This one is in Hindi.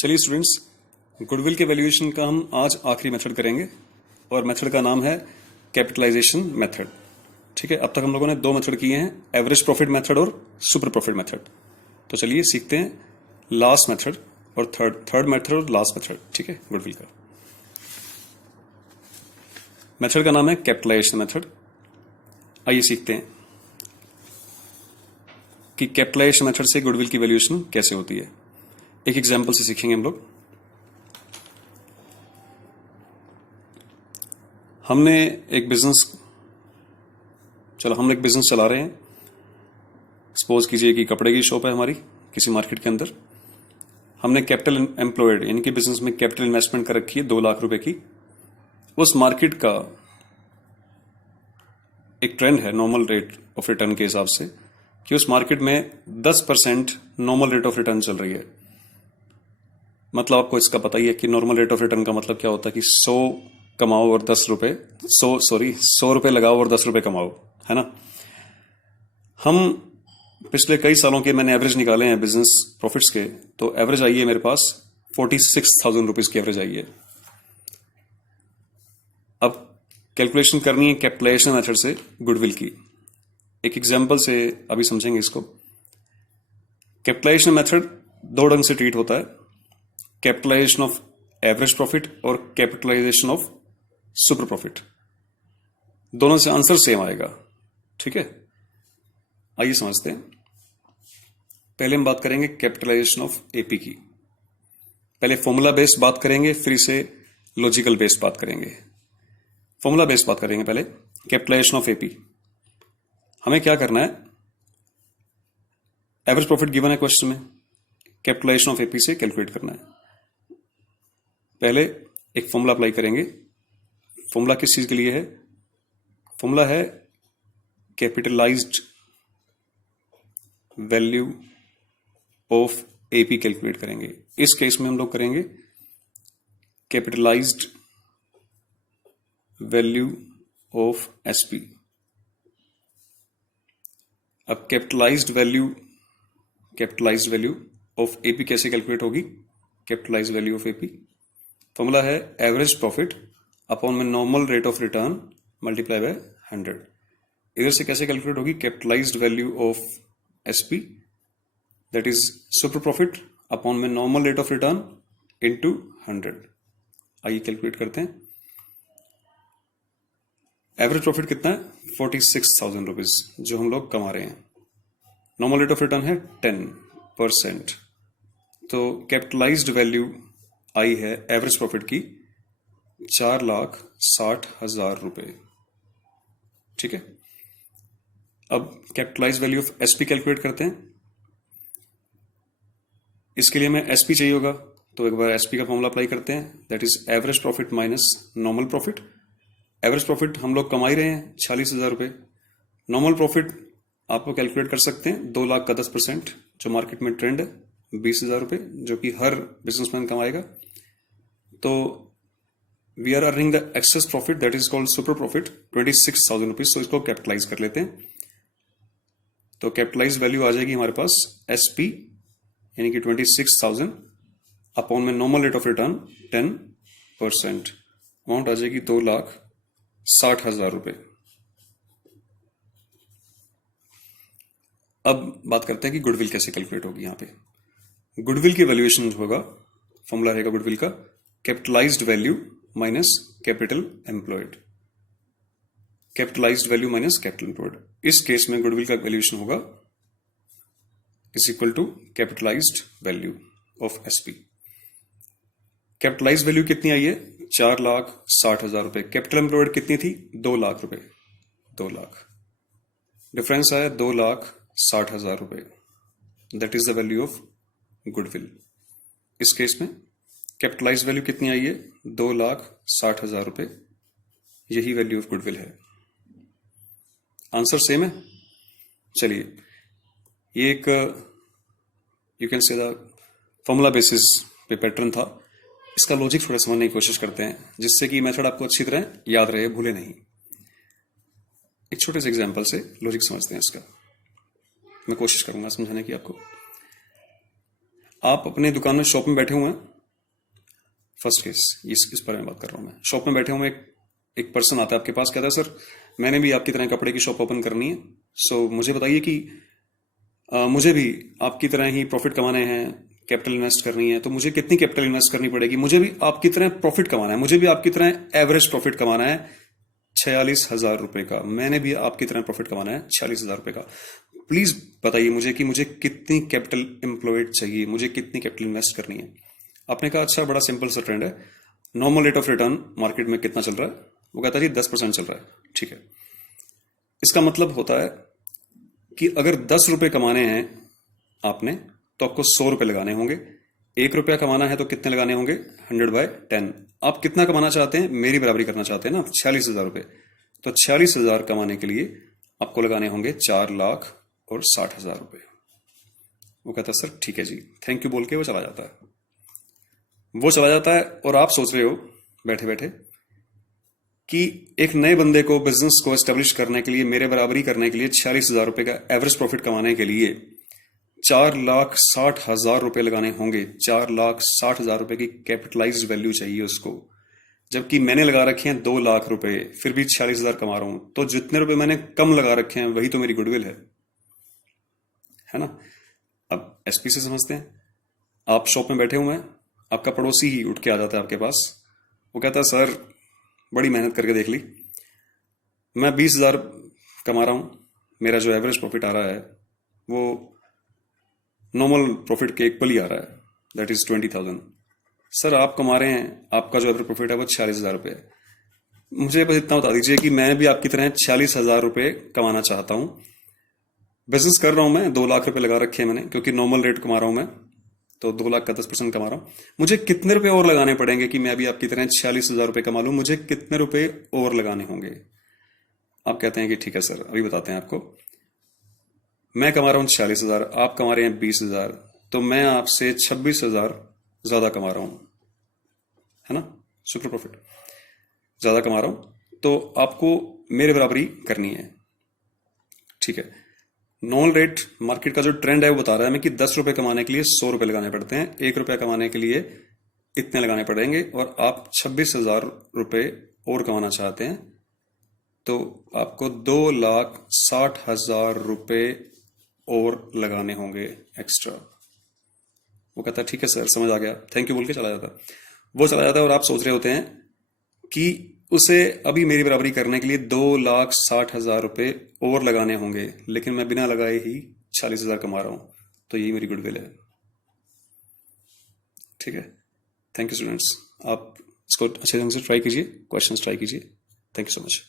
चलिए स्टूडेंट्स, गुडविल के वैल्यूएशन का हम आज आखिरी मेथड करेंगे और मेथड का नाम है कैपिटलाइजेशन मेथड। ठीक है, अब तक हम लोगों ने दो मेथड किए हैं, एवरेज प्रॉफिट मेथड और सुपर प्रॉफिट मेथड। तो चलिए सीखते हैं लास्ट मेथड और थर्ड मेथड और लास्ट मेथड। ठीक है, गुडविल का मेथड का नाम है कैपिटलाइजेशन मेथड। आइए सीखते हैं कि कैपिटलाइजेशन मेथड से गुडविल की वैल्यूएशन कैसे होती है। एक एग्जांपल से सीखेंगे हम लोग। हम एक बिजनेस चला रहे हैं। सपोज कीजिए कि कपड़े की शॉप है हमारी किसी मार्केट के अंदर। हमने कैपिटल एम्प्लॉयड यानी कि बिजनेस में कैपिटल इन्वेस्टमेंट कर रखी है 2 लाख रुपए की। उस मार्केट का एक ट्रेंड है नॉर्मल रेट ऑफ रिटर्न के हिसाब से कि उस मार्केट में 10% नॉर्मल रेट ऑफ रिटर्न चल रही है। मतलब आपको इसका पता ही है कि नॉर्मल रेट ऑफ रिटर्न का मतलब क्या होता है कि 100 कमाओ और 100 रुपए लगाओ और 10 रुपए कमाओ, है ना। हम पिछले कई सालों के मैंने एवरेज निकाले हैं बिजनेस प्रॉफिट्स के, तो एवरेज आई है मेरे पास 46,000 रुपीज की एवरेज आई है। अब कैलकुलेशन करनी है कैपिटलाइजेशन मेथड से गुडविल की। एक एग्जांपल से अभी समझेंगे इसको। कैपिटलाइजेशन मेथड 2 ढंग से ट्रीट होता है, कैपिटलाइजेशन ऑफ एवरेज प्रॉफिट और कैपिटलाइजेशन ऑफ सुपर प्रॉफिट। दोनों से आंसर सेम आएगा। ठीक है, आइए समझते हैं। पहले हम बात करेंगे कैपिटलाइजेशन ऑफ एपी की। पहले फॉर्मूला बेस्ड बात करेंगे, फिर इसे लॉजिकल बेस्ड बात करेंगे। फॉर्मूला बेस्ड बात करेंगे पहले, कैपिटलाइजेशन ऑफ एपी। हमें क्या करना है, एवरेज प्रॉफिट गिवन है क्वेश्चन में, कैपिटलाइजेशन ऑफ एपी से कैलकुलेट करना है। पहले एक फॉर्मूला अप्लाई करेंगे। फॉर्मूला किस चीज के लिए है? फॉर्मूला है capitalised value of AP calculate करेंगे। इस केस में हम लोग करेंगे कैपिटलाइज्ड वैल्यू ऑफ एसपी। अब कैपिटलाइज्ड वैल्यू ऑफ एपी कैसे कैलकुलेट होगी? Capitalised value of AP formula है एवरेज प्रॉफिट अपॉन में normal rate of return multiply by 100। इधर से कैसे कैलकुलेट होगी? Capitalised value of SP that is super profit upon में normal rate of return into 100। आइए कैलकुलेट करते हैं। एवरेज प्रॉफिट कितना है? 46,000 रुपीज जो हम लोग कमा रहे हैं। नॉर्मल रेट ऑफ रिटर्न है 10%। तो कैपिटलाइज्ड वैल्यू आई है एवरेज प्रॉफिट की 4,60,000 रुपए। ठीक है, अब capitalised value of SP calculate करते हैं। इसके लिए हमें एसपी चाहिए होगा, तो एक बार एसपी का फॉर्मूला अप्लाई करते हैं, that is average profit minus normal profit. Average profit हम लोग कमा ही रहे हैं 46,000 रुपए। नॉर्मल प्रॉफिट आपको कैलकुलेट कर सकते हैं 2 लाख का 10%, जो मार्केट में ट्रेंड है 20,000 रुपए, जो कि हर बिजनेसमैन कमाएगा। तो we are earning the excess profit that is called super profit 26,000 rupees. तो इसको कैपिटलाइज कर लेते हैं। तो कैपिटलाइज वैल्यू आ जाएगी हमारे पास एसपी यानी कि 26,000 अपॉन में normal rate of return 10%। Amount आ जाएगी 2,60,000 रुपए। अब बात करते हैं कि गुडविल कैसे कैलकुलेट होगी। यहां पे गुडविल की वैल्यूएशन होगा, फॉर्मूला रहेगा गुडविल का capitalised value minus capital employed. Capitalised value minus capital employed. इस केस में गुडविल का वैल्यूएशन होगा is equal to capitalised value of SP. Capitalised value कितनी आई है? 4,60,000 रुपए। कैपिटल एम्प्लॉयड कितनी थी? 2 लाख रुपए। 2 लाख डिफरेंस आया 2,60,000 रुपए। That is the value of goodwill. इस केस में कैपिटलाइज वैल्यू कितनी आई है? 2,60,000 रुपए। यही वैल्यू ऑफ गुडविल है। आंसर सेम है। चलिए, ये एक you can say the formula basis पे पैटर्न था। इसका लॉजिक थोड़ा समझने की कोशिश करते हैं, जिससे कि मेथड आपको अच्छी तरह याद रहे, भूले नहीं। एक छोटे से एग्जांपल से लॉजिक समझते हैं इसका। मैं कोशिश करूंगा समझाने की आपको। आप अपने दुकान में शॉप में बैठे हुए हैं, फर्स्ट केस, इस बारे में बात कर रहा हूँ मैं। शॉप में बैठे हूँ मैं, एक पर्सन आता है आपके पास, कहता है सर मैंने भी आपकी तरह कपड़े की शॉप ओपन करनी है, सो मुझे बताइए कि मुझे भी आपकी तरह ही प्रॉफिट कमाने हैं, कैपिटल इन्वेस्ट करनी है, तो मुझे कितनी कैपिटल इन्वेस्ट करनी पड़ेगी? मुझे भी आपकी तरह प्रॉफिट कमाना है, मुझे भी आपकी तरह एवरेज प्रॉफिट कमाना है 46,000 रुपए का, मैंने भी आपकी तरह प्रॉफिट कमाना है 46,000 रुपए का। प्लीज बताइए मुझे कि मुझे कितनी कैपिटल एम्प्लॉयड चाहिए, मुझे कितनी कैपिटल इन्वेस्ट करनी है। आपने कहा अच्छा, बड़ा सिंपल सा ट्रेंड है, normal rate of return market में कितना चल रहा है? वो कहता है जी 10% चल रहा है। ठीक है, इसका मतलब होता है कि अगर 10 रुपए कमाने हैं आपने तो आपको 100 रुपए लगाने होंगे। 1 रुपया कमाना है तो कितने लगाने होंगे? 100/10। आप कितना कमाना चाहते हैं? मेरी बराबरी करना चाहते हैं ना, 46,000 रुपए। तो 46,000 कमाने के लिए आपको लगाने होंगे 4,60,000 रुपए। वो कहता है सर ठीक है जी, थैंक यू बोल के वो चला जाता है। वो चला जाता है और आप सोच रहे हो बैठे बैठे कि एक नए बंदे को बिजनेस को एस्टेब्लिश करने के लिए, मेरे बराबरी करने के लिए, 46,000 रुपए का एवरेज प्रॉफिट कमाने के लिए 4,60,000 रुपए लगाने होंगे। 4,60,000 रुपए की कैपिटलाइज्ड वैल्यू चाहिए उसको, जबकि मैंने लगा रखे हैं 2 लाख रुपए, फिर भी 46,000 कमा रहा हूं। तो जितने रुपए मैंने कम लगा रखे हैं वही तो मेरी गुडविल है ना। अब एसपी से समझते हैं। आप शॉप में बैठे हुए हैं, आपका पड़ोसी ही उठ के आ जाता है आपके पास। वो कहता है सर बड़ी मेहनत करके देख ली, मैं 20,000 कमा रहा हूं, मेरा जो एवरेज प्रॉफिट आ रहा है वो नॉर्मल प्रॉफिट के इक्वल ही आ रहा है, दैट इज 20,000। सर आप कमा रहे हैं, आपका जो एवरेज प्रॉफिट है वो 46,000 रुपये है। मुझे बस इतना बता दीजिए कि मैं भी आपकी तरह 46,000 रुपये कमाना चाहता हूं। बिजनेस कर रहा हूं मैं, 2 लाख रुपए लगा रखे हैं मैंने, क्योंकि नॉर्मल रेट कमा रहा हूं मैं, तो 2 लाख का 10% कमा रहा हूं। मुझे कितने रुपए और लगाने पड़ेंगे कि मैं भी आपकी तरह 46,000 रुपये कमा लूं? मुझे कितने रुपए और लगाने होंगे? आप कहते हैं कि ठीक है सर, अभी बताते हैं आपको। मैं कमा रहा हूं 46,000, आप कमा रहे हैं 20,000, तो मैं आपसे 26,000 ज्यादा कमा रहा हूं, है ना, सुपर प्रॉफिट ज्यादा कमा रहा हूं, तो आपको मेरे बराबरी करनी है। ठीक है, नॉर्मल रेट मार्केट का जो ट्रेंड है वो बता रहा है हमें कि 10 रुपए कमाने के लिए 100 रुपए लगाने पड़ते हैं, 1 रुपया कमाने के लिए इतने लगाने पड़ेंगे, और आप 26,000 रुपए और कमाना चाहते हैं तो आपको 2,60,000 रुपए और लगाने होंगे एक्स्ट्रा। वो कहता है ठीक है सर, समझ आ गया, थैंक यू बोल के चला जाता है। वो चला जाता है और आप सोच रहे होते हैं कि उसे अभी मेरी बराबरी करने के लिए 2,60,000 रुपए और लगाने होंगे, लेकिन मैं बिना लगाए ही 46,000 कमा रहा हूं, तो यही मेरी गुडविल है। ठीक है, थैंक यू स्टूडेंट्स, आप इसको अच्छे ढंग से ट्राई कीजिए, क्वेश्चंस ट्राई कीजिए। Thank you so much.